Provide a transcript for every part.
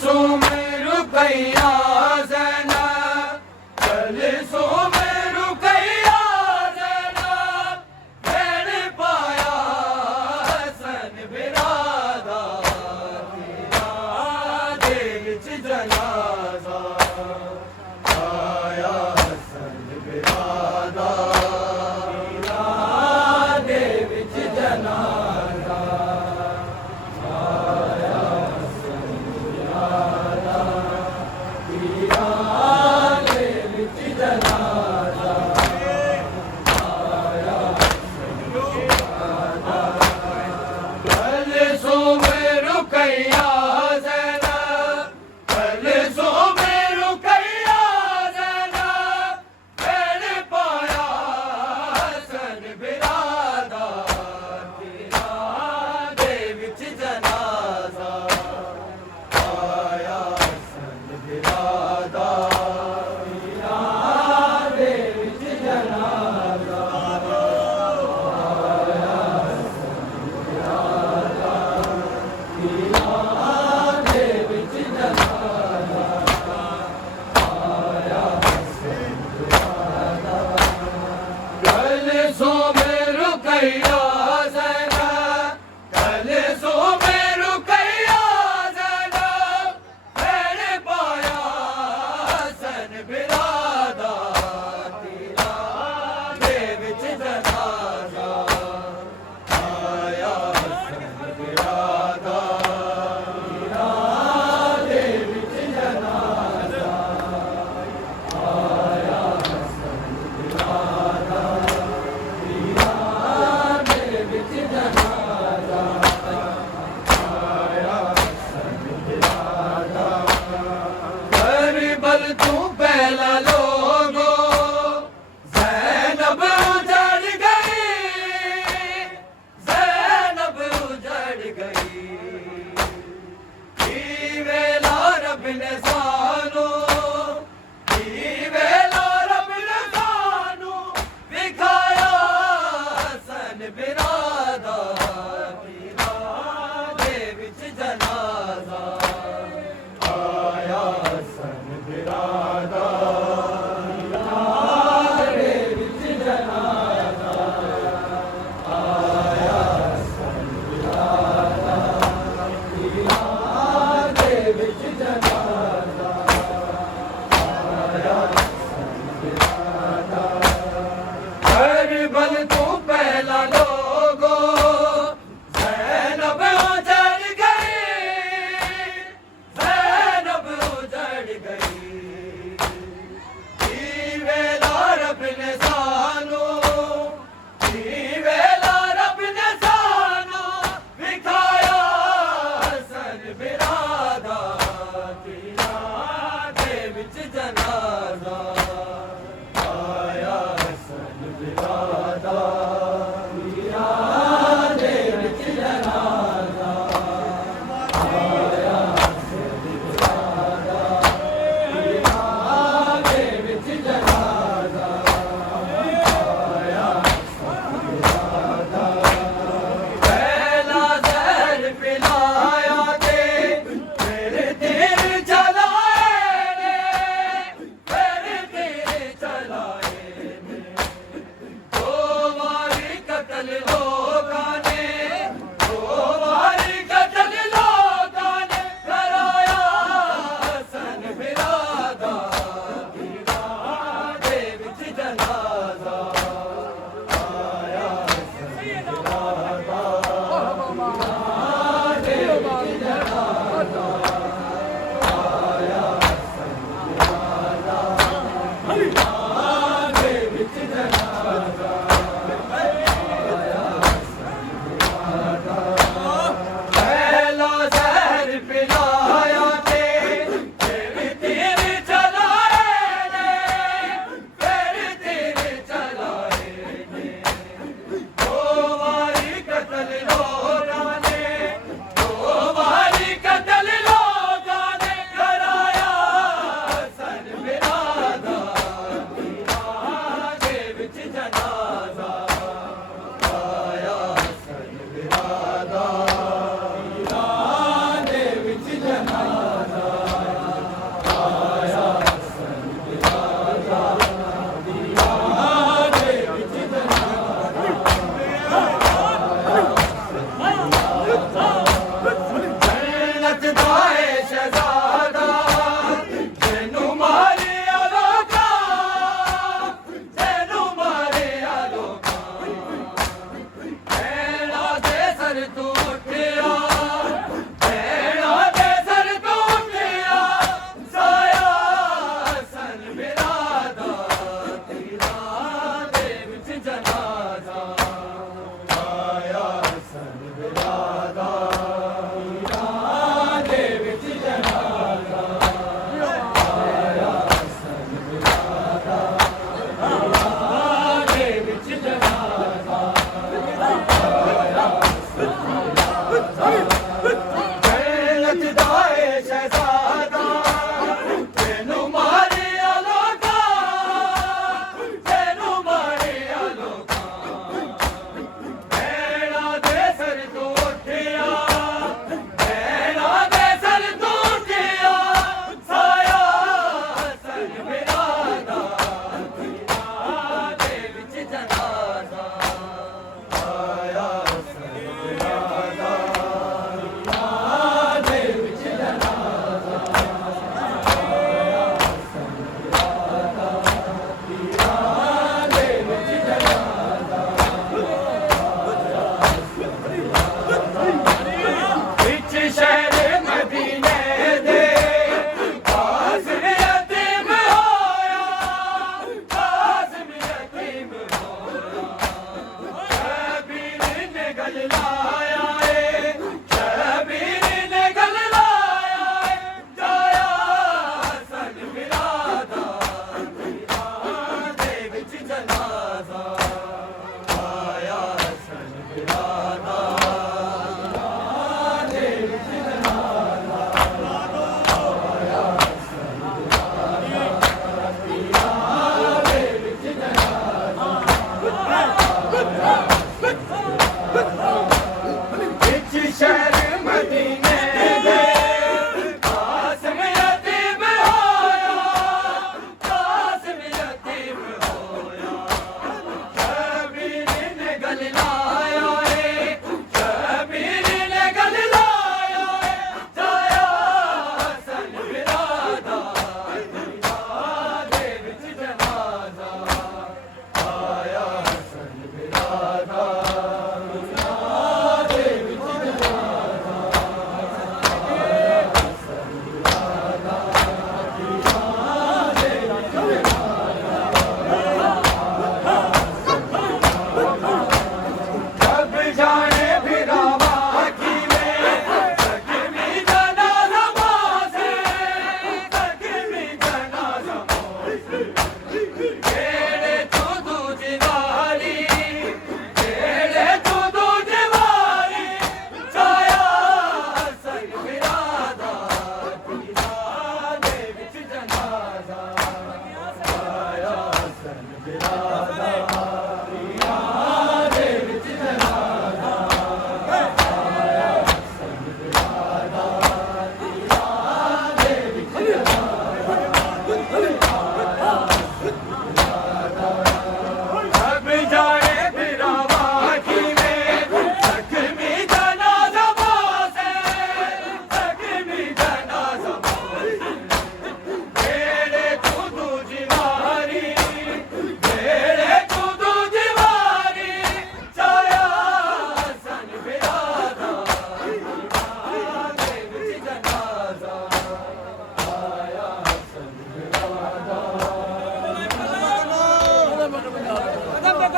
सो में रुकैया ज़ैनब, जलसो में रुकैया ज़ैनब, भेड़ पाया हसन बिरादर, दे विच जनाजा आया हसन बिरादर, दे विच जनाजा आया हसन बिरादर, दे विच जनाजा आया हसन बिरादर। जलसो में रुकैया ज़ैनब, जलसो में रुकैया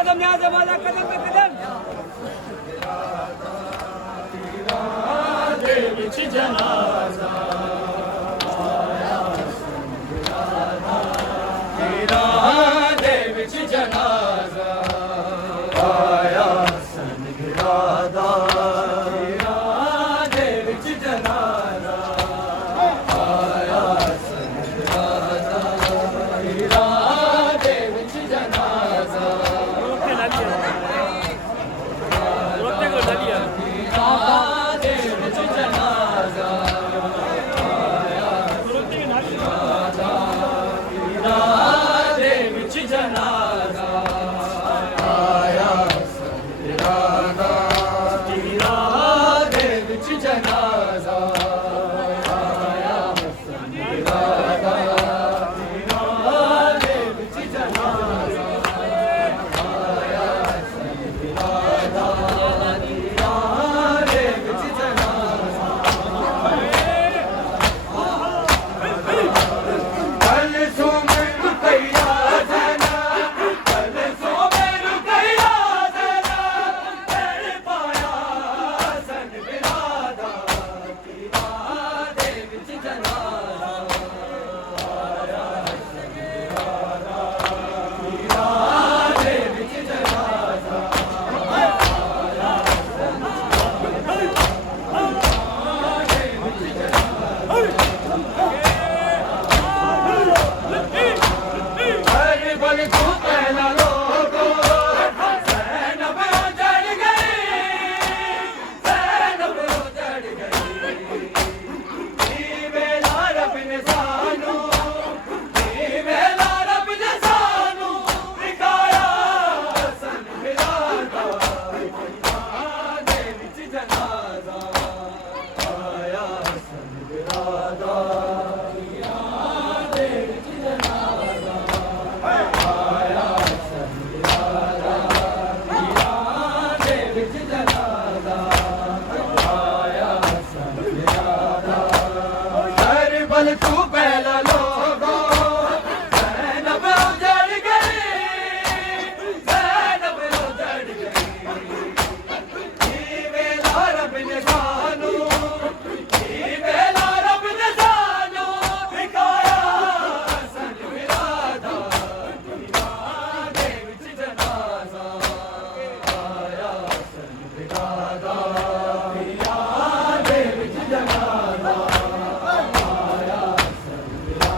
कदम यहाँ से वाला कदम पे कदम देवीची जनाजा मीरा देवीची जनाजा आया संगिरादा मीरा देवीची जनाजा आया संगिरादा मीरा देवीची जनाजा रोकते को डालिए देवीची जनाजा देवीची जनाजा आया संगिरादा मीरा देवीची जनाजा आया संगिरादा मीरा देवीची जनाजा आया संगिरादा मीरा देवीची जनाजा कल सुमन कैया जना कल सुमन कैया जना तेरे पाया सन बिरादा मीरा देवीची जनाजा आया संगिरादा मीरा देवीची जनाजा हर बल को पहला लोगो ज़ैनब उजड़ गई ज़ैनब उजड़ गई वेला रब ने सानू वेला रब ने सानू दिखाया सन बिरादा देवीची जनाजा आया सन बिरादा देवीची जनाजा आया सन बिरादा देवीची जनाजा आया सन बिरादा हर बल तू पहला लोगो ज़ैनब उजड़ गई ज़ैनब उजड़ गई वेला रब ने सानू वेला रब ने सानू दिखाया सन बिरादा देवीची जनाजा आया सन बिरादा देवीची जनाजा आया सन बिरादा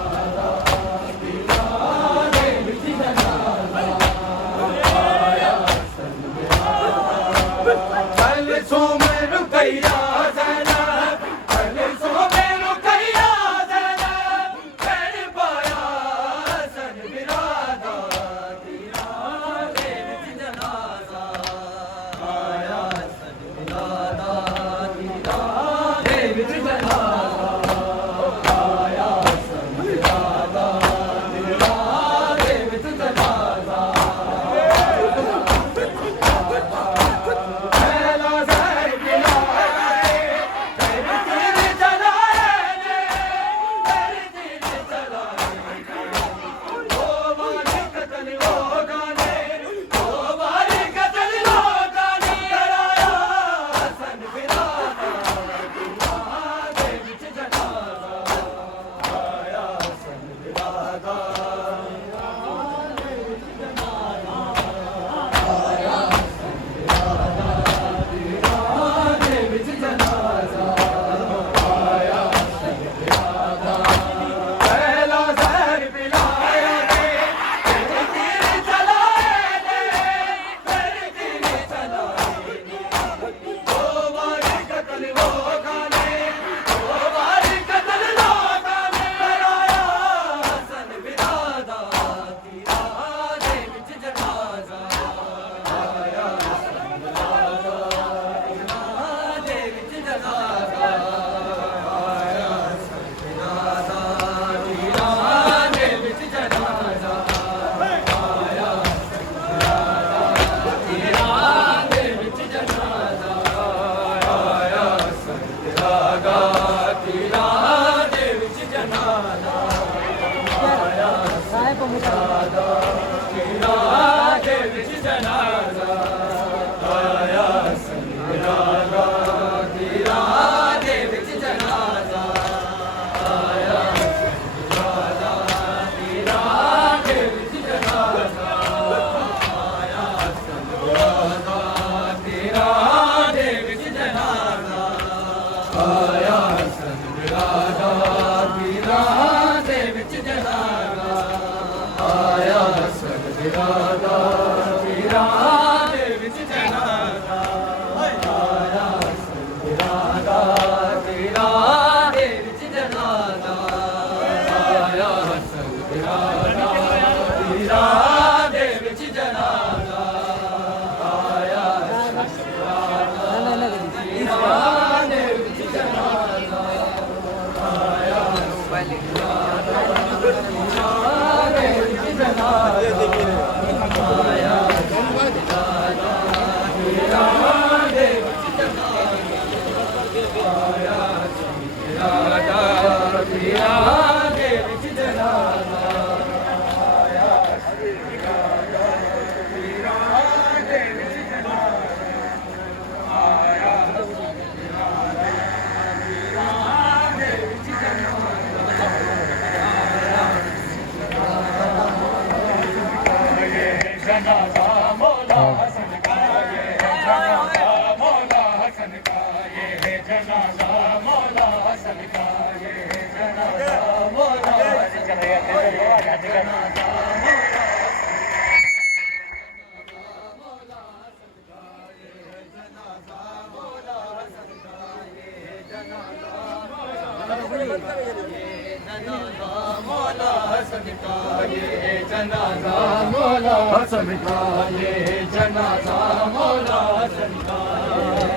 जनाजा मौला हसन का ये जनाजा मौला हसन का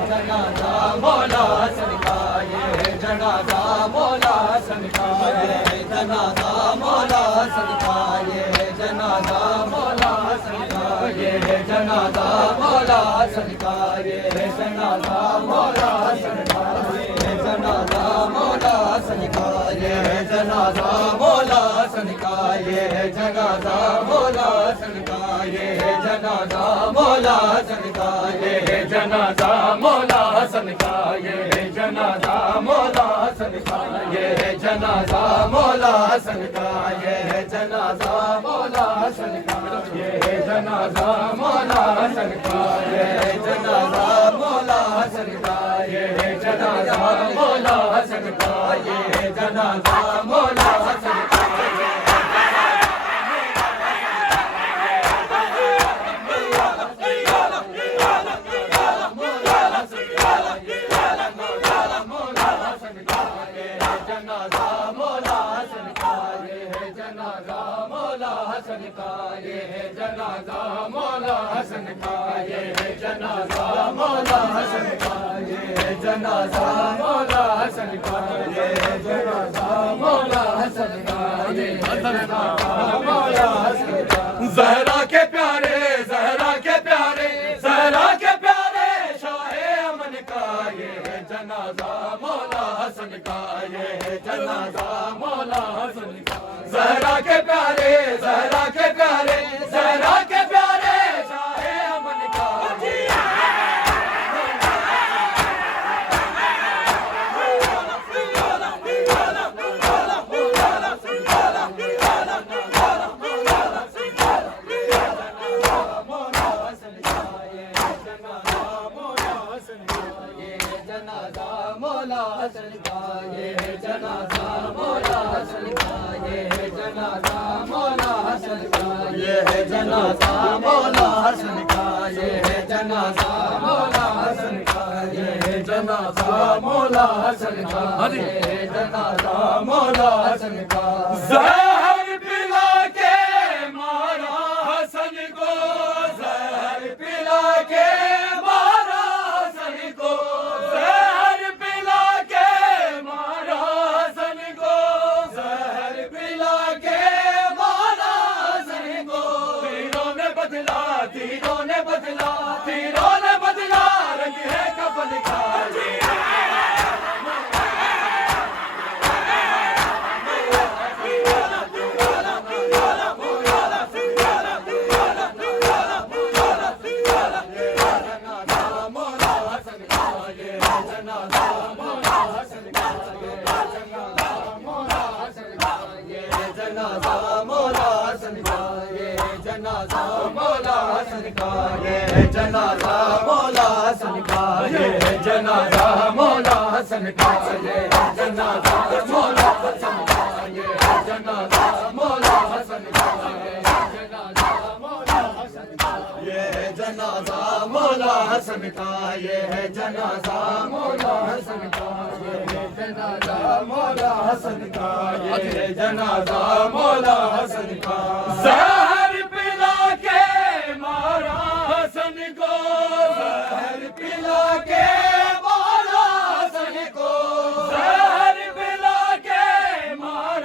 जनाजा मौला हसन का ये जनाजा मौला हसन का ये जनाजा मौला हसन का ये जनाजा मौला हसन का ये जनाजा मौला हसन का ये जनाजा मौला हसन का ये जनाजा मौला हसन का ये जनाजा मौला हसन का ये जनाजा मौला हसन का ये जनाजा मौला हसन का ये जनाजा मौला हसन का ये जनाजा मौला हसन का ये जनाजा मौला हसन का ये जनाजा मौला हसन का ये जनाजा मौला हसन का ये जनाजा मौला हसन का ये जनाजा मौला हसन का ये जनाजा मौला हसन का जनाजा मौला हसन का ये जनाजा मौला हसन का ये जनाजा मौला हसन का ये जनाजा मौला हसन का ये जनाजा मौला हसन का ज़हरा के प्यारे ज़हरा के प्यारे ज़हरा के प्यारे शाहे अमन का ये जनाजा मौला हसन का ये जनाजा मौला हसन का ज़हरा के प्यारे ज़हरा के प्यारे ज़हरा के प्यारे शाहे अमन का जनाजा मौला हसन का ये जनाजा मौला हसन का ये जनाजा मौला हसन का ये जनाजा मौला हसन का ये जनाजा मौला हसन का ये जनाजा मौला हसन का ये जनाजा मौला हसन का ज़हर पिला के मारा हसन को ज़हर पिला के मारा हसन को ज़हर पिला के मारा हसन को ज़हर पिला के मारा हसन को तीरों ने बदला तीरों ने बदला तीरों ने बदला रंग है कफन का जनाजा मौला हसन का ये जनाजा मौला हसन का ये जनाजा मौला हसन का ये जनाजा मौला हसन का ये जनाजा मौला हसन का ये जनाजा मौला हसन का ये जनाजा मौला हसन का ये जनाजा मौला हसन का ये जनाजा मौला हसन का ये जनाजा मौला हसन का ज़हर पिला के मारा हसन को ज़हर पिला के मारा हसन को ज़हर पिला के मारा